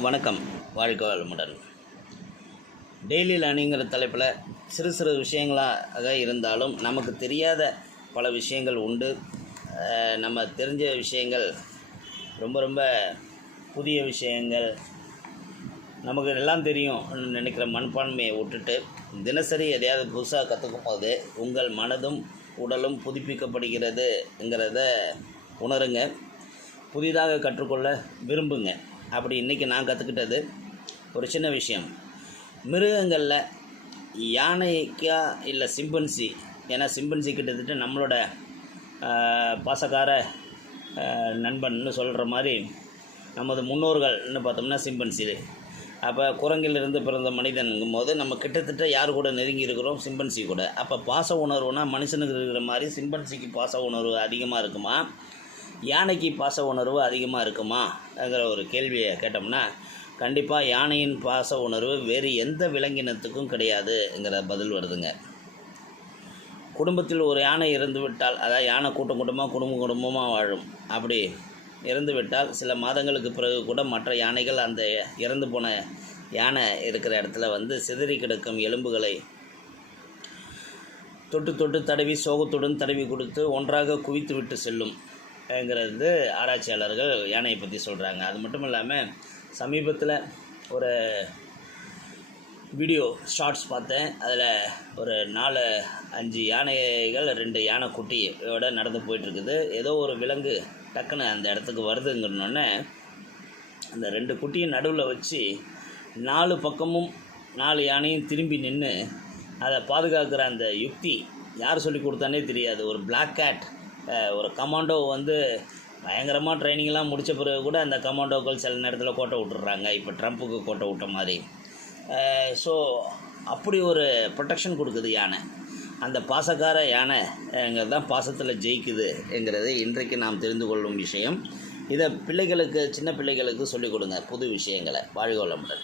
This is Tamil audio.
வணக்கம். வாழ்க வளமுடன். டெய்லி லேர்னிங்கிற தலைப்பில் சிறு சிறு விஷயங்களாக இருந்தாலும் நமக்கு தெரியாத பல விஷயங்கள் உண்டு. நம்ம தெரிஞ்ச விஷயங்கள் ரொம்ப ரொம்ப புதிய விஷயங்கள் நமக்கு எல்லாம் தெரியும் நினைக்கிற மண்பான்மையை விட்டுட்டு தினசரி எதையாவது புதுசாக கற்றுக்கும் போது உங்கள் மனதும் உடலும் புதுப்பிக்கப்படுகிறதுங்கிறத உணருங்க. புதிதாக கற்றுக்கொள்ள விரும்புங்க. அப்படி இன்றைக்கி நான் கற்றுக்கிட்டது ஒரு சின்ன விஷயம். மிருகங்களில் யானைக்கா இல்லை சிம்பன்சி ஏன்னா சிம்பன்சி கிட்டத்தட்ட நம்மளோட பாசக்கார நண்பன்னு சொல்கிற மாதிரி நமது முன்னோர்கள்னு பார்த்தோம்னா சிம்பன்சி. அப்போ குரங்கிலிருந்து பிறந்த மனிதனுங்கும் போது நம்ம கிட்டத்தட்ட யார் கூட நெருங்கி இருக்கிறோம்? சிம்பன்சி கூட. அப்போ பாச உணர்வுனா மனுஷனுக்கு இருக்கிற மாதிரி சிம்பன்சிக்கு பாச உணர்வு அதிகமாக இருக்குமா? யானைக்கு பாச உணர்வு அதிகமாக இருக்குமாங்கிற ஒரு கேள்வியை கேட்டோம்னா கண்டிப்பாக யானையின் பாச உணர்வு வேறு எந்த விலங்கினத்துக்கும் கிடையாதுங்கிற பதில் வருதுங்க. குடும்பத்தில் ஒரு யானை இறந்து விட்டால் அதாவது யானை கூட்டம் கூட்டமாக குடும்பம் குடும்பமாக வாழும். அப்படி இறந்து விட்டால் சில மாதங்களுக்கு பிறகு கூட மற்ற யானைகள் அந்த இறந்து போன யானை இருக்கிற இடத்துல வந்து சிதறி கிடக்கும் எலும்புகளை தொட்டு தொட்டு தடவி சோகத்துடன் தடவி கொடுத்து ஒன்றாக குவித்து விட்டு செல்லும். ங்கிறது ஆராய்ச்சியாளர்கள் யானையை பற்றி சொல்கிறாங்க அது மட்டும் இல்லாமல் சமீபத்தில் ஒரு வீடியோ ஷார்ட்ஸ் பார்த்தேன். அதில் ஒரு நாலு அஞ்சு யானைகள் ரெண்டு யானை குட்டியோட நடந்து போயிட்டுருக்குது. ஏதோ ஒரு விலங்கு டக்குன்னு அந்த இடத்துக்கு வருதுங்கிறனோடனே அந்த ரெண்டு குட்டியும் நடுவில் வச்சு நாலு பக்கமும் நாலு யானையும் திரும்பி நின்று அதை பாதுகாக்கிற அந்த யுக்தி யார் சொல்லி கொடுத்தானே தெரியாது. ஒரு பிளாக் கேட் ஒரு கமாண்டோ வந்து பயங்கரமாக ட்ரைனிங்லாம் முடித்த பிறகு கூட அந்த கமாண்டோக்கள் சில நேரத்தில் கோட்டை விட்டுறாங்க. இப்போ ட்ரம்ப்புக்கு கோட்டை விட்ட மாதிரி. ஸோ அப்படி ஒரு ப்ரொடெக்ஷன் கொடுக்குது யானை. அந்த பாசக்கார யானைங்கிறது தான் பாசத்தில் ஜெயிக்குதுங்கிறது இன்றைக்கு நாம் தெரிந்து கொள்ளும் விஷயம். இதை பிள்ளைகளுக்கு சின்ன பிள்ளைகளுக்கு சொல்லிக் கொடுங்க. புது விஷயங்களை. வாழ்க வளமுடன்.